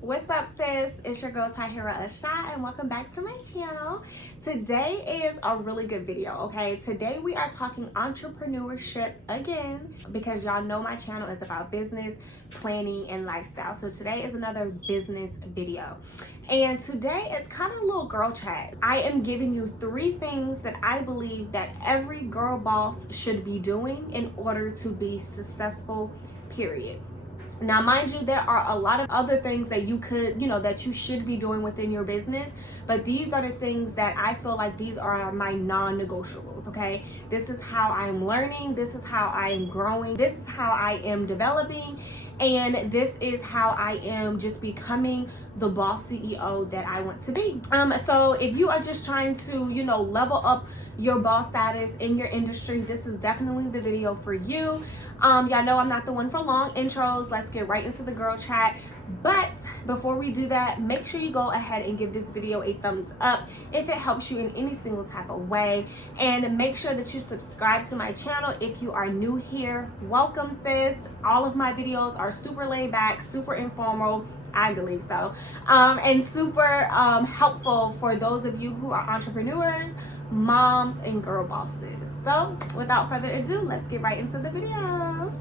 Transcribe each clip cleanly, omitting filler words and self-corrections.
What's up, sis? It's your girl Tahirah Ahshah, and welcome back to my channel. Today is a really good video, okay? Today we are talking entrepreneurship again, because y'all know my channel is about business, planning, and lifestyle. So today is another business video. And today it's kind of a little girl chat. I am giving you 3 things that I believe that every girl boss should be doing in order to be successful, period. Now, mind you, there are a lot of other things that you could, that you should be doing within your business, but these are the things that I feel like these are my non-negotiables, okay? This is how I'm learning, this is how I am growing, this is how I am developing, and this is how I am just becoming the boss CEO that I want to be. So if you are just trying to, level up your boss status in your industry, this is definitely the video for you. Y'all know I'm not the one for long intros. Let's get right into the girl chat. But before we do that, make sure you go ahead and give this video a thumbs up if it helps you in any single type of way. And make sure that you subscribe to my channel if you are new here. Welcome, sis. All of my videos are super laid back, super informal. I believe so. And super helpful for those of you who are entrepreneurs, moms, and girl bosses. So without further ado, let's get right into the video.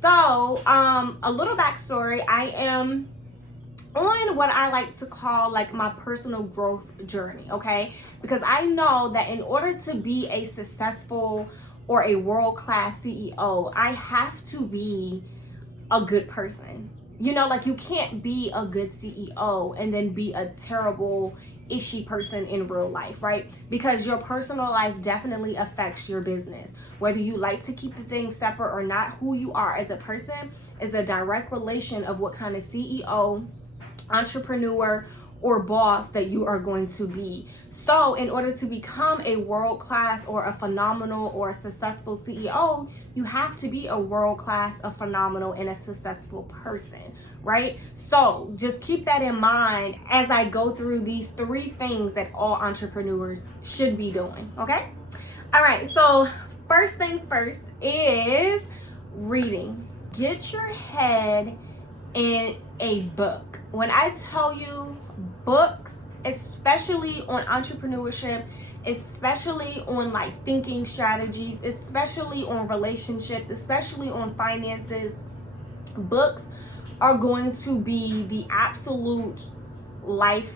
So a little backstory. I am on what I like to call like my personal growth journey, okay? Because I know that in order to be a successful or a world-class CEO, I have to be a good person. Like you can't be a good CEO and then be a terrible ishy person in real life, right? Because your personal life definitely affects your business. Whether you like to keep the things separate or not, who you are as a person is a direct relation of what kind of CEO, entrepreneur, or boss that you are going to be. So in order to become a world-class or a phenomenal or a successful CEO, you have to be a world-class, a phenomenal, and a successful person, right? So just keep that in mind as I go through these 3 things that all entrepreneurs should be doing, okay? All right, so first things first is reading. Get your head in a book. When I tell you books, especially on entrepreneurship, especially on like thinking strategies, especially on relationships, especially on finances, books are going to be the absolute life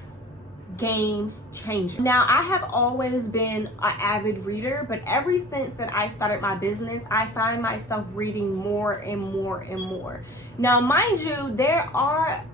game changer. Now, I have always been an avid reader, but ever since that I started my business, I find myself reading more and more and more. Now, mind you, there are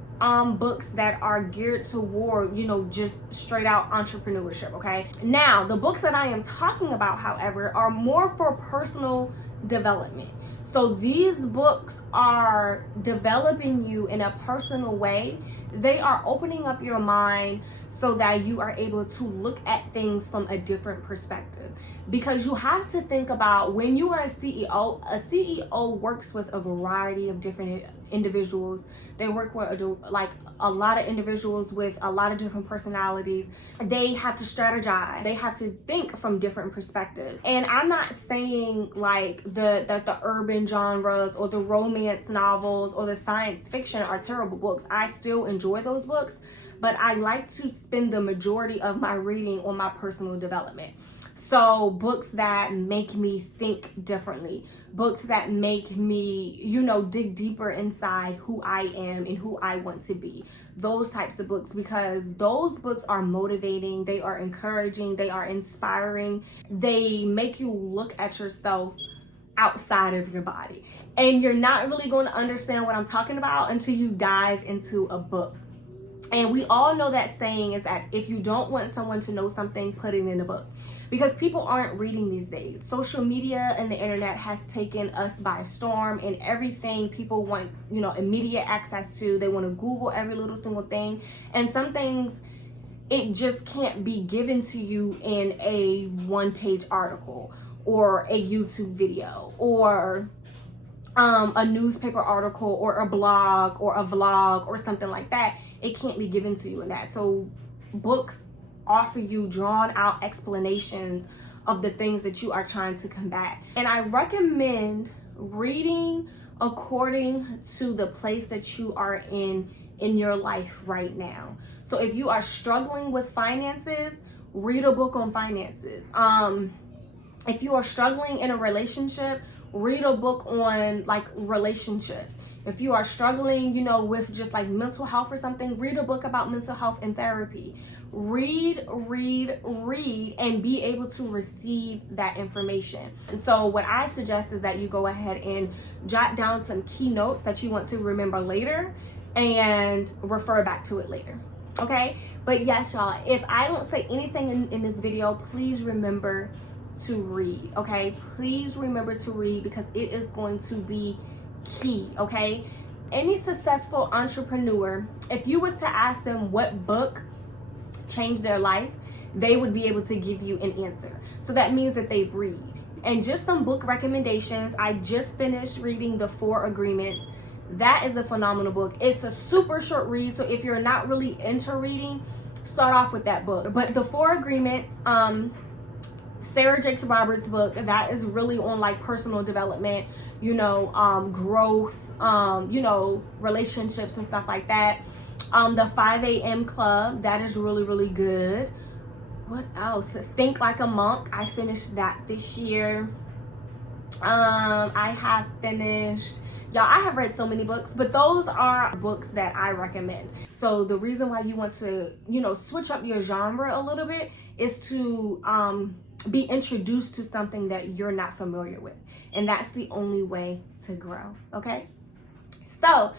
books that are geared toward, just straight out entrepreneurship, okay? Now, the books that I am talking about, however, are more for personal development. So these books are developing you in a personal way. They are opening up your mind so that you are able to look at things from a different perspective. Because you have to think about when you are a CEO works with a variety of different individuals. They work with like a lot of individuals with a lot of different personalities. They have to strategize. They have to think from different perspectives. And I'm not saying like the urban genres or the romance novels or the science fiction are terrible books. I still enjoy those books, but I like to spend the majority of my reading on my personal development. So books that make me think differently, books that make me, dig deeper inside who I am and who I want to be. Those types of books, because those books are motivating, they are encouraging, they are inspiring. They make you look at yourself outside of your body. And you're not really going to understand what I'm talking about until you dive into a book. And we all know that saying is that if you don't want someone to know something, put it in a book. Because people aren't reading these days. Social media and the internet has taken us by storm, and everything people want, immediate access to. They want to Google every little single thing. And some things, it just can't be given to you in a 1-page article or a YouTube video or a newspaper article or a blog or a vlog or something like that. It can't be given to you in that. So books offer you drawn out explanations of the things that you are trying to combat. And I recommend reading according to the place that you are in your life right now. So if you are struggling with finances, read a book on finances. If you are struggling in a relationship, read a book on like relationships. If you are struggling, with just like mental health or something, read a book about mental health and therapy. Read, and be able to receive that information. And so what I suggest is that you go ahead and jot down some key notes that you want to remember later and refer back to it later. Okay? But yes, y'all, if I don't say anything in this video, please remember to read. Okay? Please remember to read, because it is going to be key. Okay? Any successful entrepreneur, if you was to ask them what book changed their life, they would be able to give you an answer. So that means that they've read. And just some book recommendations. I just finished reading The 4 Agreements. That is a phenomenal book. It's a super short read, so if you're not really into reading, start off with that book. But The 4 Agreements, Sarah Jakes Roberts' book, that is really on like personal development, growth, relationships and stuff like that. The 5 a.m. Club, that is really good. What else? Think Like a Monk, I finished that this year. I have finished, y'all, I have read so many books, but those are books that I recommend. So the reason why you want to, switch up your genre a little bit is to be introduced to something that you're not familiar with. And that's the only way to grow, okay? So,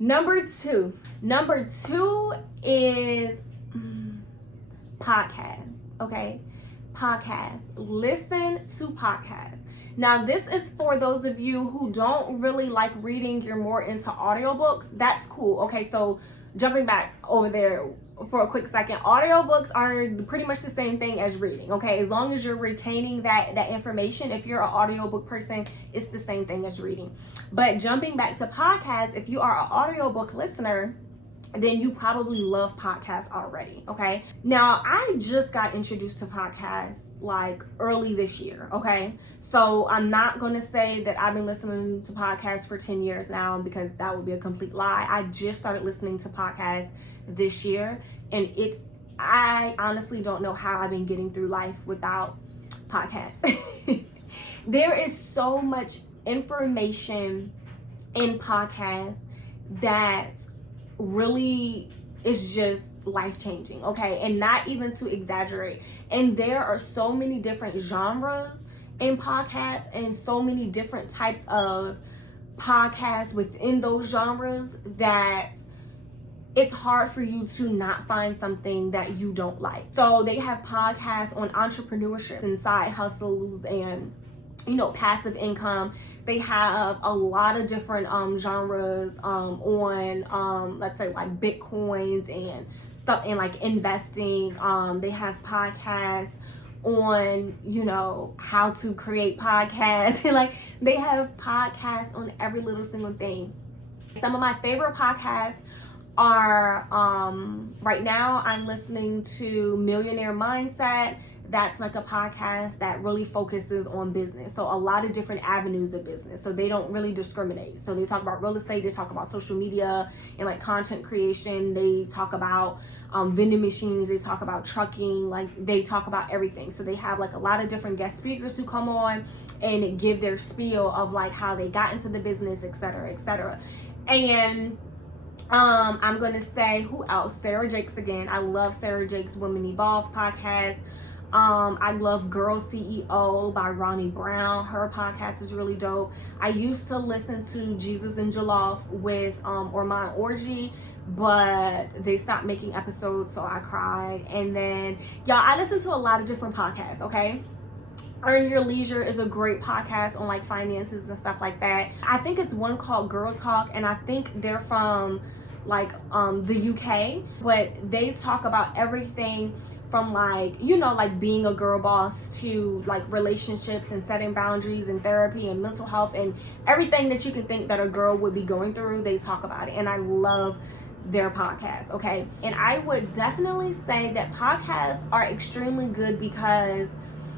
Number two is podcasts, okay? Podcasts. Listen to podcasts. Now, this is for those of you who don't really like reading, you're more into audiobooks. That's cool. Okay, so jumping back over there for a quick second, audiobooks are pretty much the same thing as reading, okay? As long as you're retaining that information, if you're an audiobook person, it's the same thing as reading. But jumping back to podcasts, if you are an audiobook listener, then you probably love podcasts already, okay? Now, I just got introduced to podcasts like early this year, okay? So I'm not gonna say that I've been listening to podcasts for 10 years now, because that would be a complete lie. I just started listening to podcasts this year, and I honestly don't know how I've been getting through life without podcasts. There is so much information in podcasts that really is just life-changing, okay? And not even to exaggerate. And there are so many different genres in podcasts, and so many different types of podcasts within those genres, that it's hard for you to not find something that you don't like. So they have podcasts on entrepreneurship and side hustles and, passive income. They have a lot of different genres on, let's say, like Bitcoins and stuff, and like investing. They have podcasts on, how to create podcasts. And like, they have podcasts on every little single thing. Some of my favorite podcasts are, right now I'm listening to Millionaire Mindset. That's like a podcast that really focuses on business. So a lot of different avenues of business. So they don't really discriminate. So they talk about real estate, they talk about social media and like content creation. They talk about vending machines, they talk about trucking, like they talk about everything. So they have like a lot of different guest speakers who come on and give their spiel of like how they got into the business, etc., etc. And I'm gonna say, who else? Sarah Jakes again. I love Sarah Jakes' Women Evolve podcast. I love Girl CEO by Ronnie Brown. Her podcast is really dope. I used to listen to Jesus and Jollof with Orman Orji, but they stopped making episodes, so I cried. And then, y'all, I listen to a lot of different podcasts, okay? Earn Your Leisure is a great podcast on like finances and stuff like that. I think it's one called Girl Talk, and I think they're from like the UK, but they talk about everything from like, like being a girl boss to like relationships and setting boundaries and therapy and mental health and everything that you can think that a girl would be going through. They talk about it, and I love their podcast, okay? And I would definitely say that podcasts are extremely good because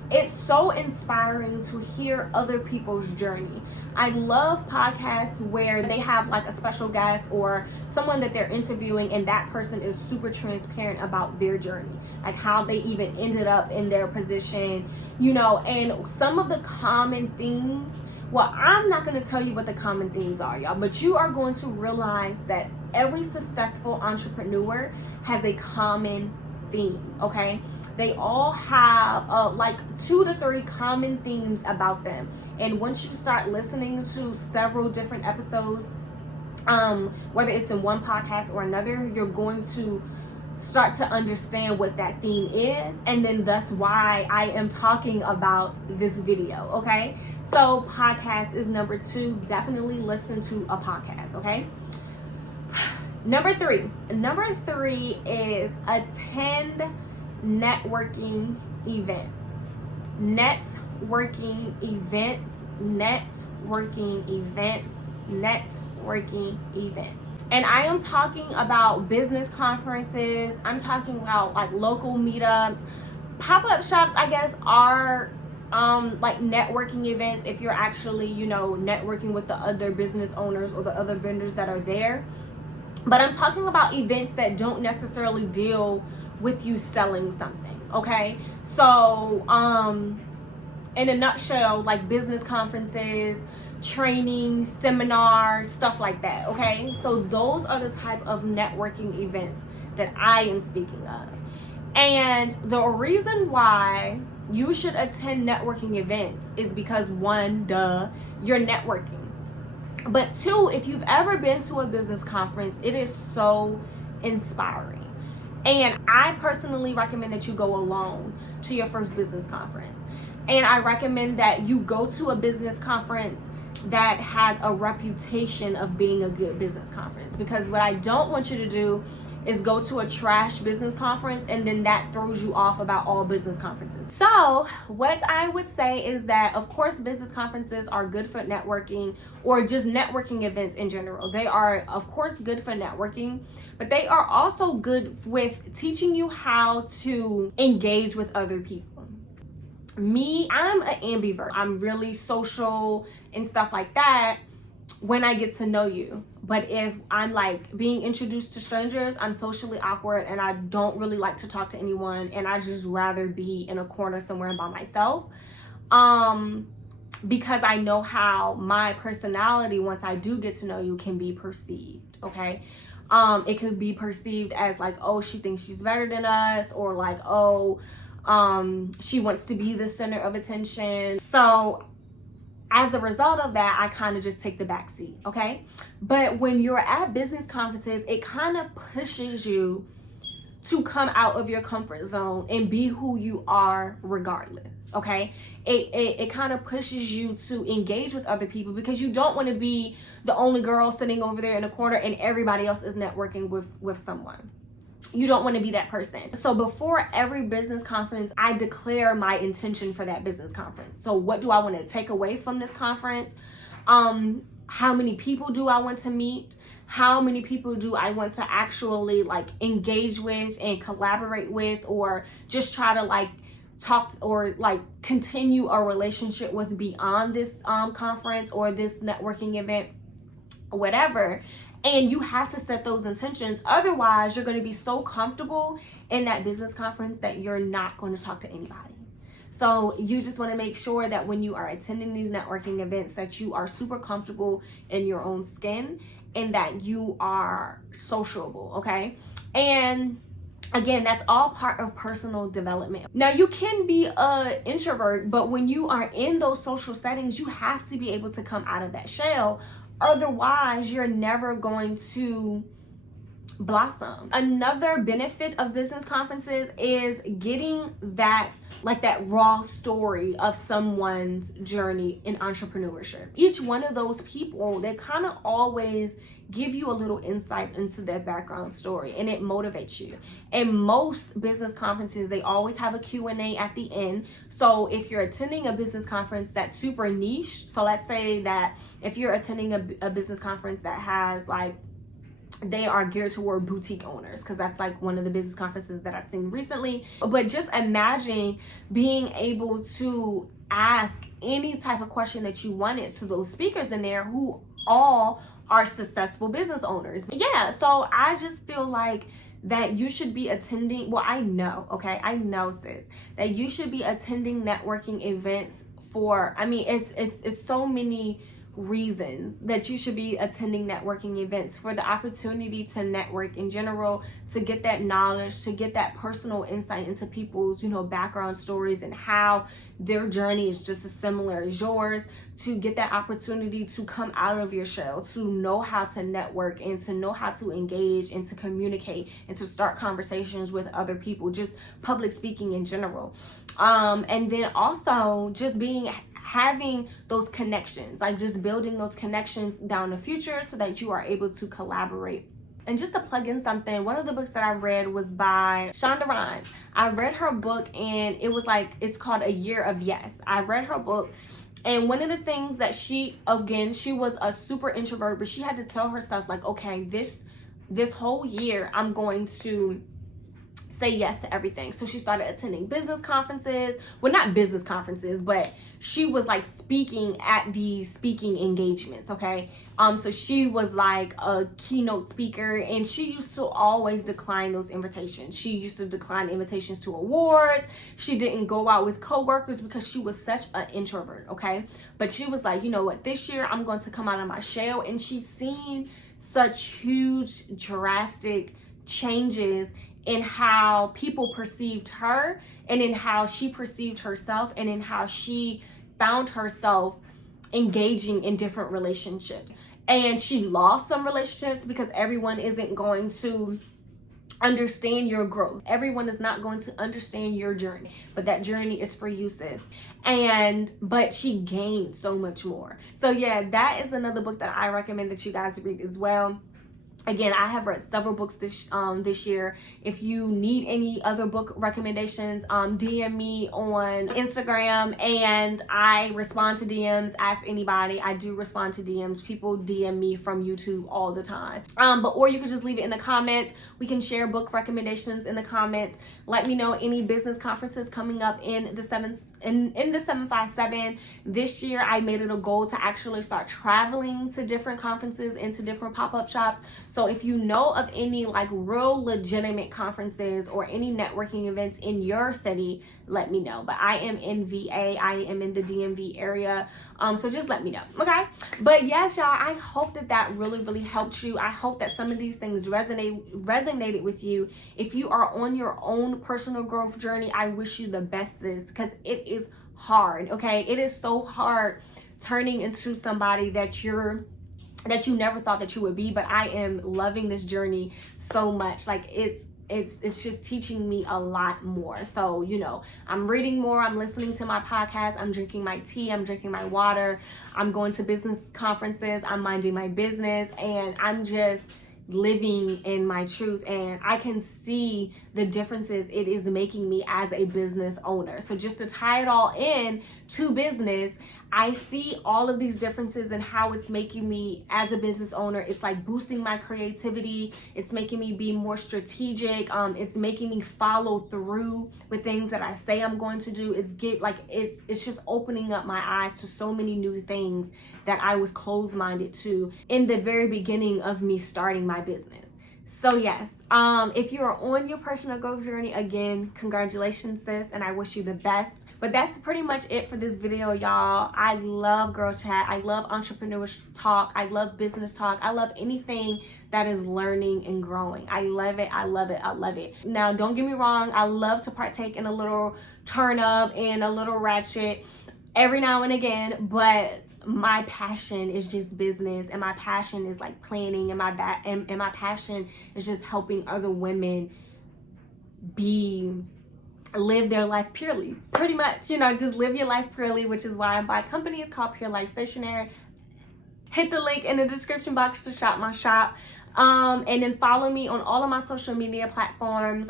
it's so inspiring to hear other people's journey. I love podcasts where they have like a special guest or someone that they're interviewing, and that person is super transparent about their journey, like how they even ended up in their position, you know. And some of the common themes, well, I'm not going to tell you what the common themes are, y'all, but you are going to realize that every successful entrepreneur has a common theme, okay? They all have like 2 to 3 common themes about them. And once you start listening to several different episodes, whether it's in one podcast or another, you're going to start to understand what that theme is, and then that's why I am talking about this video, okay? So podcast is number 2. Definitely listen to a podcast, okay? Number three is attend networking events. And I am talking about business conferences. I'm talking about like local meetups. Pop-up shops, I guess, are like networking events if you're actually, you know, networking with the other business owners or the other vendors that are there. But I'm talking about events that don't necessarily deal with you selling something, okay? So in a nutshell, like business conferences, training, seminars, stuff like that, okay? So those are the type of networking events that I am speaking of. And the reason why you should attend networking events is because 1, you're networking. But 2, if you've ever been to a business conference, it is so inspiring. And I personally recommend that you go alone to your first business conference. And I recommend that you go to a business conference that has a reputation of being a good business conference. Because what I don't want you to do is go to a trash business conference and then that throws you off about all business conferences. So what I would say is that, of course, business conferences are good for networking, or just networking events in general. They are, of course, good for networking, but they are also good with teaching you how to engage with other people. Me, I'm an ambivert. I'm really social and stuff like that when I get to know you. But if I'm like being introduced to strangers, I'm socially awkward and I don't really like to talk to anyone, and I just rather be in a corner somewhere by myself. Because I know how my personality, once I do get to know you, can be perceived, okay? It could be perceived as like, oh, she thinks she's better than us, or like, oh, she wants to be the center of attention. So as a result of that, I kind of just take the back seat, okay? But when you're at business conferences, it kind of pushes you to come out of your comfort zone and be who you are regardless, okay? It kind of pushes you to engage with other people, because you don't want to be the only girl sitting over there in a corner and everybody else is networking with someone. You don't want to be that person. So before every business conference, I declare my intention for that business conference. So what do I want to take away from this conference? How many people do I want to meet? How many people do I want to actually like engage with and collaborate with, or just try to like talk or like continue a relationship with beyond this conference or this networking event, whatever. And you have to set those intentions. Otherwise, you're going to be so comfortable in that business conference that you're not going to talk to anybody. So you just want to make sure that when you are attending these networking events, that you are super comfortable in your own skin and that you are sociable, okay? And again, that's all part of personal development. Now, you can be an introvert, but when you are in those social settings, you have to be able to come out of that shell. Otherwise, you're never going to blossom. Another benefit of business conferences is getting that raw story of someone's journey in entrepreneurship. Each one of those people, they kind of always give you a little insight into their background story, and it motivates you. And most business conferences, they always have a Q&A at the end. So if you're attending a business conference that's super niche, so let's say that if you're attending a business conference that has like they are geared toward boutique owners, because that's like one of the business conferences that I've seen recently. But just imagine being able to ask any type of question that you wanted to those speakers in there who all are successful business owners. Yeah, so I just feel like that you should be attending, well, I know, okay, I know, sis, that you should be attending networking events for, I mean, it's so many reasons that you should be attending networking events: for the opportunity to network in general, to get that knowledge, to get that personal insight into people's, you know, background stories and how their journey is just as similar as yours, to get that opportunity to come out of your shell, to know how to network and to know how to engage and to communicate and to start conversations with other people, just public speaking in general. And then also just having those connections, like just building those connections down the future so that you are able to collaborate. And just to plug in something, one of the books that I read was by Shonda Rhimes. I read her book and it was like, it's called A Year of Yes. I read her book, and one of the things that she was a super introvert, but she had to tell herself like, okay, this whole year I'm going to say yes to everything. So she started attending business conferences. Well, not business conferences, but she was like speaking at these speaking engagements, okay? So she was like a keynote speaker, and she used to always decline those invitations. She used to decline invitations to awards. She didn't go out with coworkers because she was such an introvert, okay? But she was like, you know what, this year I'm going to come out of my shell. And she's seen such huge, drastic changes in how people perceived her, and in how she perceived herself, and in how she found herself engaging in different relationships. And she lost some relationships because everyone isn't going to understand your growth. Everyone is not going to understand your journey, but that journey is for you, sis. But she gained so much more. So yeah, that is another book that I recommend that you guys read as well. Again, I have read several books this year. If you need any other book recommendations, DM me on Instagram, and I respond to DMs. Ask anybody. I do respond to DMs. People DM me from YouTube all the time. Or you can just leave it in the comments. We can share book recommendations in the comments. Let me know any business conferences coming up in the 757. This year, I made it a goal to actually start traveling to different conferences and to different pop-up shops. So if you know of any like real legitimate conferences or any networking events in your city, let me know. But I am in VA. I am in the DMV area. So just let me know, okay? But yes, y'all, I hope that really, really helped you. I hope that some of these things resonated with you. If you are on your own personal growth journey, I wish you the best, sis, because it is hard, okay? It is so hard turning into somebody that you never thought that you would be. But I am loving this journey so much. Like it's just teaching me a lot more. So, you know, I'm reading more, I'm listening to my podcast, I'm drinking my tea, I'm drinking my water, I'm going to business conferences, I'm minding my business, and I'm just living in my truth. And I can see the differences it is making me as a business owner. So just to tie it all in to business, I see all of these differences and how it's making me as a business owner. It's like boosting my creativity. It's making me be more strategic. It's making me follow through with things that I say I'm going to do. It's just opening up my eyes to so many new things that I was closed-minded to in the very beginning of me starting my business. So yes, if you are on your personal growth journey, again, congratulations, sis, and I wish you the best. But that's pretty much it for this video, y'all. I love girl chat. I love entrepreneur talk. I love business talk. I love anything that is learning and growing. I love it. I love it. I love it. Now, don't get me wrong. I love to partake in a little turn up and a little ratchet every now and again, but my passion is just business, and my passion is like planning, and my passion is just helping other women live their life purely. Pretty much, you know, just live your life purely, which is why my company is called Pure Life Stationery. Hit the link in the description box to shop my shop. And then follow me on all of my social media platforms.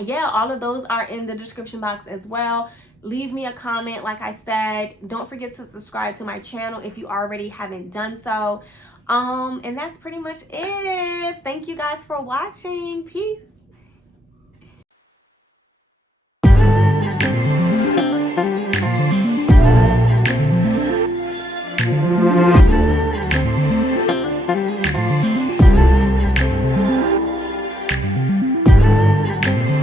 Yeah, all of those are in the description box as well. Leave me a comment, like I said. Don't forget to subscribe to my channel if you already haven't done so. And that's pretty much it. Thank you guys for watching. Peace.